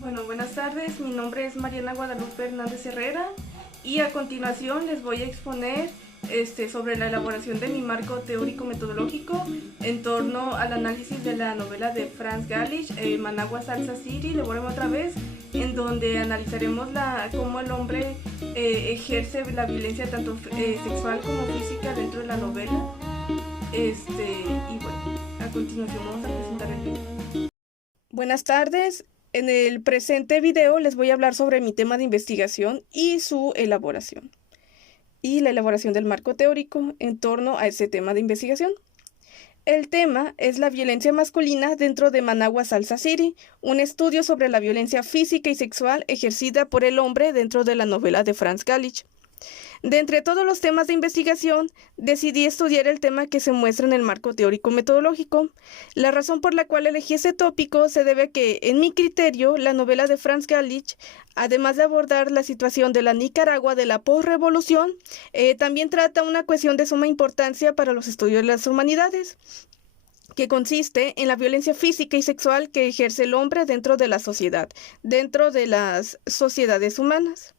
Bueno, buenas tardes, mi nombre es Mariana Guadalupe Hernández Herrera y a continuación les voy a exponer sobre la elaboración de mi marco teórico metodológico en torno al análisis de la novela de Franz Galić, Managua Salsa City, Devórame otra vez, en donde analizaremos cómo el hombre ejerce la violencia tanto sexual como física dentro de la novela. Y bueno, a continuación vamos a presentar el video. Buenas tardes. En el presente video les voy a hablar sobre mi tema de investigación y su elaboración, y la elaboración del marco teórico en torno a ese tema de investigación. El tema es la violencia masculina dentro de Managua Salsa City, un estudio sobre la violencia física y sexual ejercida por el hombre dentro de la novela de Franz Galić. De entre todos los temas de investigación, decidí estudiar el tema que se muestra en el marco teórico metodológico. La razón por la cual elegí ese tópico se debe a que, en mi criterio, la novela de Franz Galić, además de abordar la situación de la Nicaragua de la posrevolución, también trata una cuestión de suma importancia para los estudios de las humanidades, que consiste en la violencia física y sexual que ejerce el hombre dentro de la sociedad, dentro de las sociedades humanas.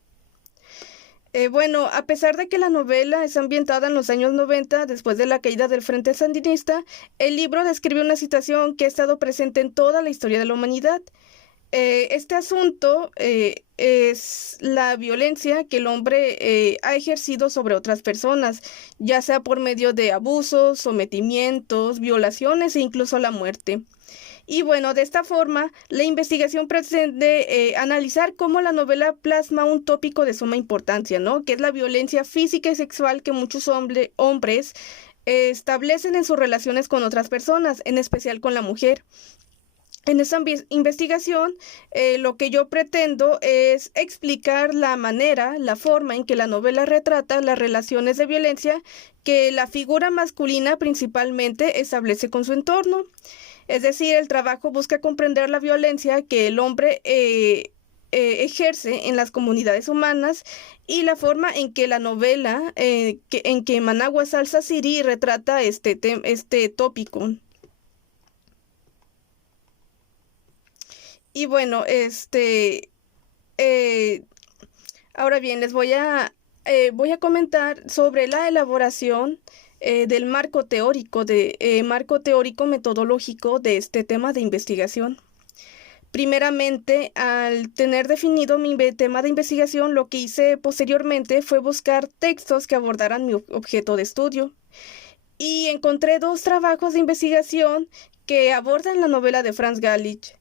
Bueno, a pesar de que la novela es ambientada en los años 90, después de la caída del Frente Sandinista, el libro describe una situación que ha estado presente en toda la historia de la humanidad. Este asunto es la violencia que el hombre ha ejercido sobre otras personas, ya sea por medio de abusos, sometimientos, violaciones e incluso la muerte. Y bueno, de esta forma, la investigación pretende analizar cómo la novela plasma un tópico de suma importancia, ¿no? Que es la violencia física y sexual que muchos hombres establecen en sus relaciones con otras personas, en especial con la mujer. En esta investigación, lo que yo pretendo es explicar la forma en que la novela retrata las relaciones de violencia que la figura masculina principalmente establece con su entorno. Es decir, el trabajo busca comprender la violencia que el hombre ejerce en las comunidades humanas y la forma en que la novela, en que Managua Salsa City retrata este tópico. Y bueno, ahora bien, les voy a comentar sobre la elaboración del marco teórico metodológico de este tema de investigación. Primeramente, al tener definido mi tema de investigación, lo que hice posteriormente fue buscar textos que abordaran mi objeto de estudio. Y encontré dos trabajos de investigación que abordan la novela de Franz Galić.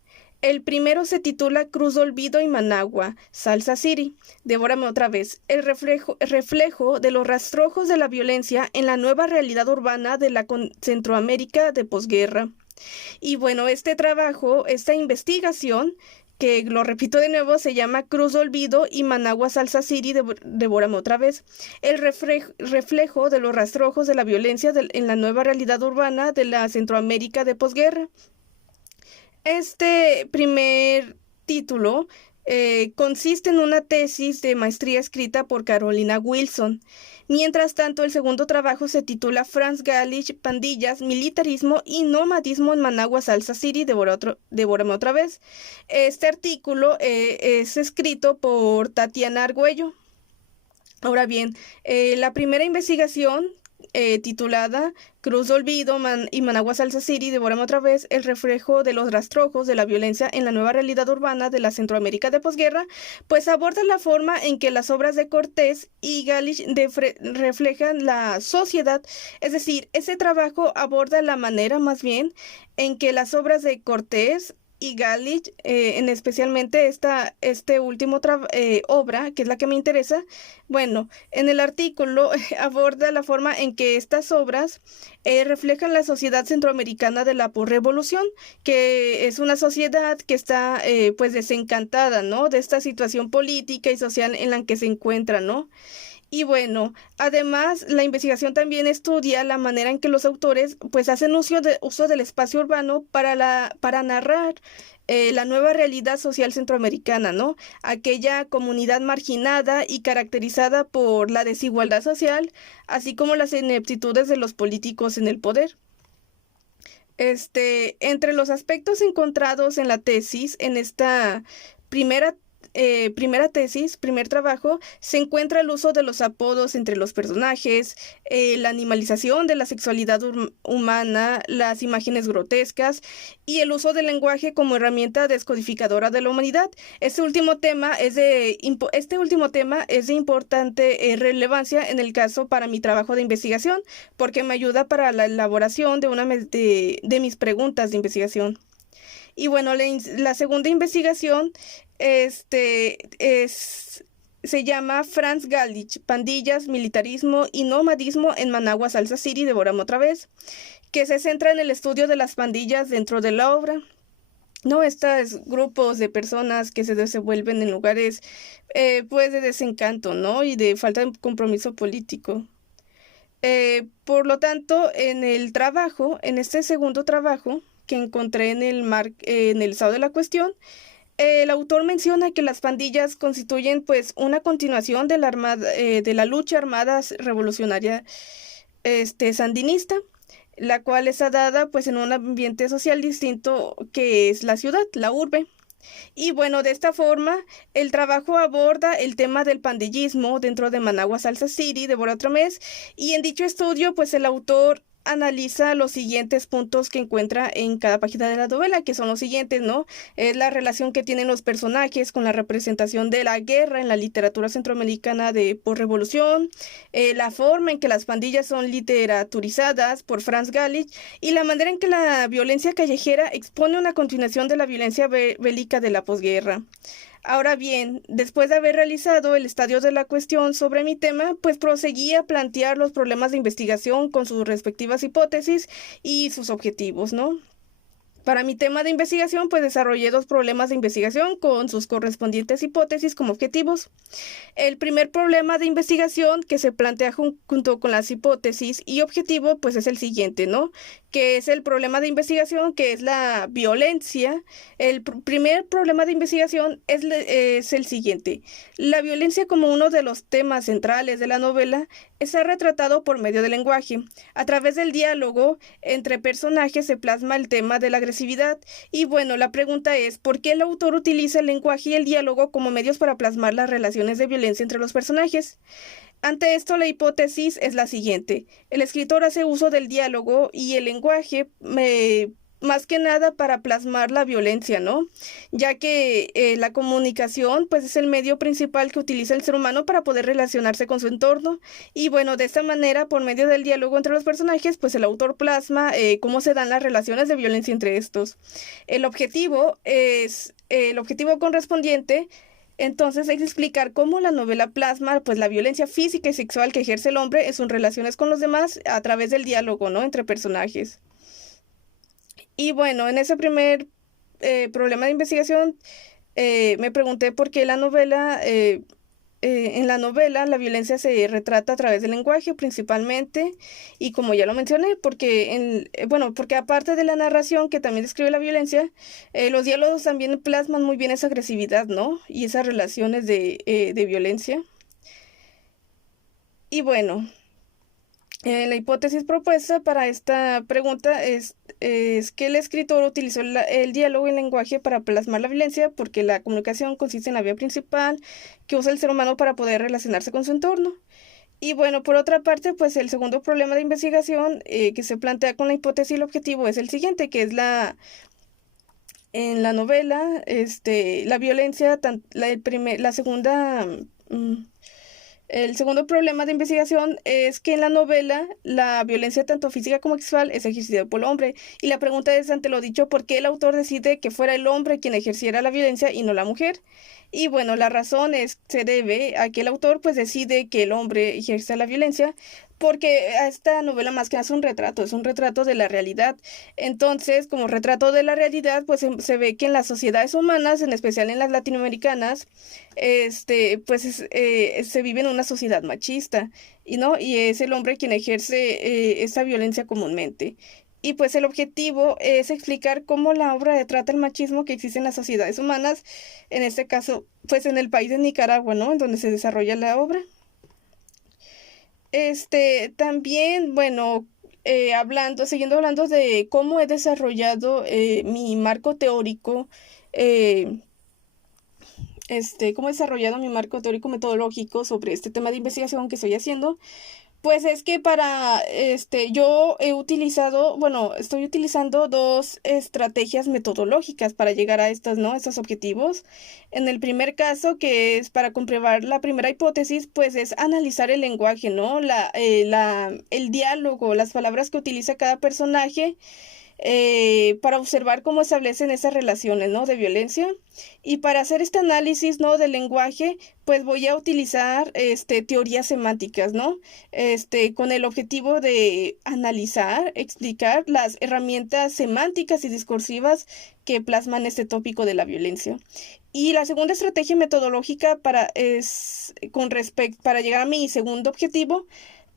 El primero se titula Cruz de Olvido y Managua, Salsa City, Devórame otra vez, el reflejo de los rastrojos de la violencia en la nueva realidad urbana de la Centroamérica de posguerra. Y bueno, este trabajo, esta investigación, que lo repito de nuevo, se llama Cruz de Olvido y Managua Salsa City, Devórame otra vez, el reflejo de los rastrojos de la violencia en la nueva realidad urbana de la Centroamérica de posguerra. Este primer título consiste en una tesis de maestría escrita por Carolina Wilson. Mientras tanto, el segundo trabajo se titula Franz Galić, Pandillas, Militarismo y Nomadismo en Managua Salsa City, Devórame otra vez. Este artículo es escrito por Tatiana Argüello. Ahora bien, la primera investigación titulada Cruz de Olvido y Managua Salsa City, Devórame otra vez, el reflejo de los rastrojos de la violencia en la nueva realidad urbana de la Centroamérica de posguerra, pues aborda la forma en que las obras de Cortés y Galić reflejan la sociedad. Es decir, ese trabajo aborda la manera más bien en que las obras de Cortés y Galić, en especialmente este último obra, que es la que me interesa. Bueno, en el artículo aborda la forma en que estas obras reflejan la sociedad centroamericana de la posrevolución, que es una sociedad que está pues desencantada, ¿no? De esta situación política y social en la que se encuentra, ¿no? Y bueno, además, la investigación también estudia la manera en que los autores pues hacen uso del espacio urbano para narrar la nueva realidad social centroamericana, ¿no? Aquella comunidad marginada y caracterizada por la desigualdad social, así como las ineptitudes de los políticos en el poder. Entre los aspectos encontrados en la tesis, en esta primer trabajo, se encuentra el uso de los apodos entre los personajes, la animalización de la sexualidad humana, las imágenes grotescas y el uso del lenguaje como herramienta descodificadora de la humanidad. Este último tema es de importante relevancia en el caso para mi trabajo de investigación, porque me ayuda para la elaboración de mis preguntas de investigación. Y bueno, la segunda investigación se llama Franz Gallich, Pandillas, Militarismo y Nomadismo en Managua Salsa City de Boramo otra vez, que se centra en el estudio de las pandillas dentro de la obra. No, estos grupos de personas que se desenvuelven en lugares pues de desencanto, ¿no? Y de falta de compromiso político. Por lo tanto, en este segundo trabajo que encontré en el estado de la cuestión, el autor menciona que las pandillas constituyen pues una continuación de de la lucha armada revolucionaria sandinista, la cual está dada pues en un ambiente social distinto que es la ciudad, la urbe. Y bueno, de esta forma, el trabajo aborda el tema del pandillismo dentro de Managua Salsa City de Mes, y en dicho estudio, pues el autor analiza los siguientes puntos que encuentra en cada página de la novela, que son los siguientes, ¿no? Es la relación que tienen los personajes con la representación de la guerra en la literatura centroamericana de posrevolución, la forma en que las pandillas son literaturizadas por Franz Gallich y la manera en que la violencia callejera expone una continuación de la violencia bélica de la posguerra. Ahora bien, después de haber realizado el estadio de la cuestión sobre mi tema, pues proseguí a plantear los problemas de investigación con sus respectivas hipótesis y sus objetivos, ¿no? Para mi tema de investigación, pues desarrollé dos problemas de investigación con sus correspondientes hipótesis como objetivos. El primer problema de investigación que se plantea junto con las hipótesis y objetivo, pues es el siguiente, ¿no? Que es el problema de investigación, que es la violencia. El primer problema de investigación es el siguiente. La violencia como uno de los temas centrales de la novela está retratado por medio del lenguaje. A través del diálogo entre personajes se plasma el tema de la agresividad. Y bueno, la pregunta es, ¿por qué el autor utiliza el lenguaje y el diálogo como medios para plasmar las relaciones de violencia entre los personajes? Ante esto, la hipótesis es la siguiente. El escritor hace uso del diálogo y el lenguaje más que nada para plasmar la violencia, ¿no? Ya que la comunicación, pues, es el medio principal que utiliza el ser humano para poder relacionarse con su entorno. Y bueno, de esta manera, por medio del diálogo entre los personajes, pues el autor plasma cómo se dan las relaciones de violencia entre estos. El objetivo correspondiente entonces hay que explicar cómo la novela plasma pues la violencia física y sexual que ejerce el hombre en sus relaciones con los demás a través del diálogo, ¿no? Entre personajes. Y bueno, en ese primer problema de investigación me pregunté por qué en la novela la violencia se retrata a través del lenguaje principalmente, y como ya lo mencioné, porque aparte de la narración que también describe la violencia, los diálogos también plasman muy bien esa agresividad, ¿no? Y esas relaciones de violencia. Y bueno, la hipótesis propuesta para esta pregunta es que el escritor utilizó el diálogo y el lenguaje para plasmar la violencia porque la comunicación consiste en la vía principal que usa el ser humano para poder relacionarse con su entorno. Y bueno, por otra parte, pues el segundo problema de investigación que se plantea con la hipótesis y el objetivo es el siguiente, que es en la novela, la violencia, la segunda... El segundo problema de investigación es que en la novela la violencia tanto física como sexual es ejercida por el hombre. Y la pregunta es, ante lo dicho, ¿por qué el autor decide que fuera el hombre quien ejerciera la violencia y no la mujer? Y bueno, la razón se debe a que el autor pues decide que el hombre ejerza la violencia porque esta novela más que nada es un retrato de la realidad. Entonces, como retrato de la realidad, pues se ve que en las sociedades humanas, en especial en las latinoamericanas, se vive en una sociedad machista, y es el hombre quien ejerce esa violencia comúnmente. Y pues el objetivo es explicar cómo la obra retrata el machismo que existe en las sociedades humanas, en este caso, pues en el país de Nicaragua, ¿no? En donde se desarrolla la obra. También, bueno, siguiendo hablando de cómo he desarrollado mi marco teórico, eh, cómo he desarrollado mi marco teórico metodológico sobre este tema de investigación que estoy haciendo. Pues es que yo he utilizado, bueno, estoy utilizando dos estrategias metodológicas para llegar a estas, ¿no? Estos objetivos. En el primer caso, que es para comprobar la primera hipótesis, pues es analizar el lenguaje, ¿no? El diálogo, las palabras que utiliza cada personaje para observar cómo establecen esas relaciones, ¿no? De violencia. Y para hacer este análisis, ¿no? Del lenguaje, pues voy a utilizar teorías semánticas, ¿no? Con el objetivo de analizar, explicar las herramientas semánticas y discursivas que plasman este tópico de la violencia. Y la segunda estrategia metodológica para llegar a mi segundo objetivo,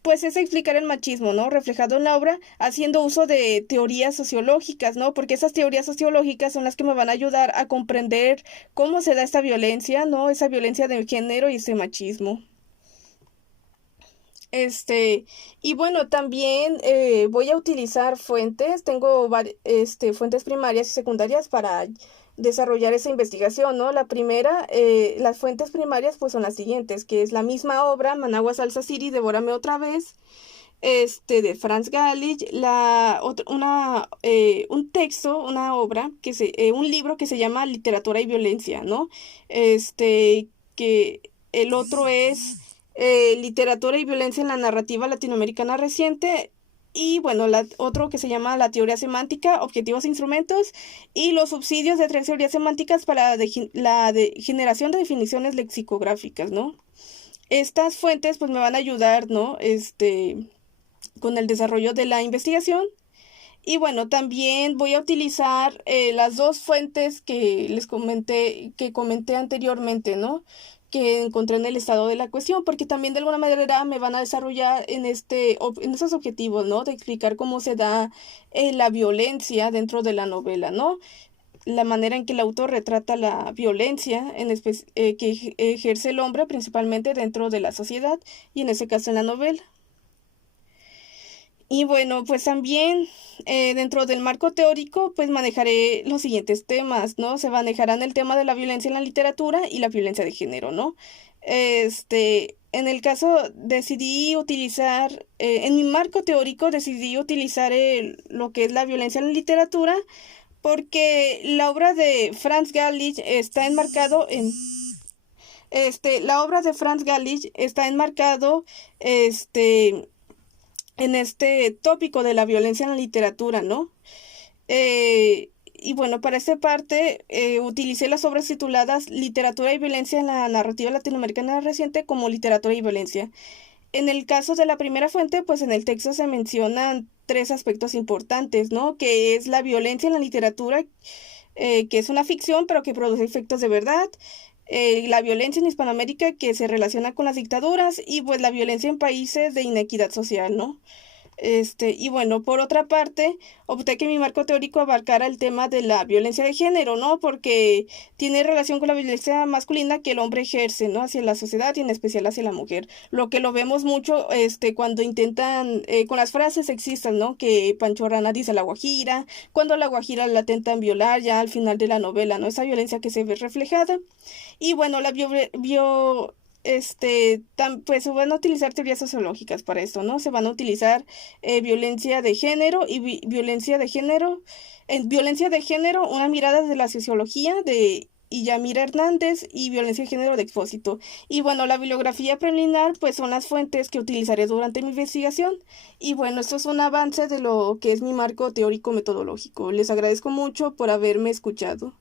pues es explicar el machismo, ¿no? Reflejado en la obra, haciendo uso de teorías sociológicas, ¿no? Porque esas teorías sociológicas son las que me van a ayudar a comprender cómo se da esta violencia, ¿no? Esa violencia de género y ese machismo. Este, y bueno, también voy a utilizar fuentes, tengo fuentes primarias y secundarias para desarrollar esa investigación, ¿no? La primera, las fuentes primarias pues son las siguientes, que es la misma obra, Managua Salsa City, Devórame otra vez, de Franz Gallich, un texto, una obra, un libro que se llama Literatura y Violencia, ¿no? Que el otro es Literatura y Violencia en la Narrativa Latinoamericana Reciente. Y bueno, otro que se llama la teoría semántica, objetivos e instrumentos, y los subsidios de tres teorías semánticas para la generación de definiciones lexicográficas, ¿no? Estas fuentes pues me van a ayudar, ¿no? Con el desarrollo de la investigación. Y bueno, también voy a utilizar las dos fuentes que comenté anteriormente, ¿no? Que encontré en el estado de la cuestión, porque también de alguna manera me van a desarrollar en esos objetivos, ¿no? De explicar cómo se da la violencia dentro de la novela, ¿no? La manera en que el autor retrata la violencia que ejerce el hombre principalmente dentro de la sociedad y en ese caso en la novela. Y bueno, pues también dentro del marco teórico, pues manejaré los siguientes temas, ¿no? Se manejarán el tema de la violencia en la literatura y la violencia de género, ¿no? En el caso decidí utilizar, en mi marco teórico decidí utilizar lo que es la violencia en la literatura, porque la obra de Franz Gallich está enmarcado la obra de Franz Gallich está enmarcado, en este tópico de la violencia en la literatura, ¿no? Y bueno, para esta parte utilicé las obras tituladas Literatura y Violencia en la Narrativa Latinoamericana Reciente como Literatura y Violencia. En el caso de la primera fuente, pues en el texto se mencionan tres aspectos importantes, ¿no? Que es la violencia en la literatura, que es una ficción, pero que produce efectos de verdad. La violencia en Hispanoamérica que se relaciona con las dictaduras y pues la violencia en países de inequidad social, ¿no? Y bueno, por otra parte, opté que mi marco teórico abarcara el tema de la violencia de género, ¿no? Porque tiene relación con la violencia masculina que el hombre ejerce, ¿no? Hacia la sociedad y en especial hacia la mujer. Lo que lo vemos mucho, cuando intentan, con las frases sexistas, ¿no? Que Pancho Rana dice la guajira, cuando la guajira la intentan violar ya al final de la novela, ¿no? Esa violencia que se ve reflejada. Y bueno, pues se van a utilizar teorías sociológicas para esto, ¿no? Se van a utilizar violencia de género y violencia de género. En violencia de género, una mirada de la sociología de Yamira Hernández y violencia de género de Expósito. Y bueno, la bibliografía preliminar, pues son las fuentes que utilizaré durante mi investigación. Y bueno, esto es un avance de lo que es mi marco teórico metodológico. Les agradezco mucho por haberme escuchado.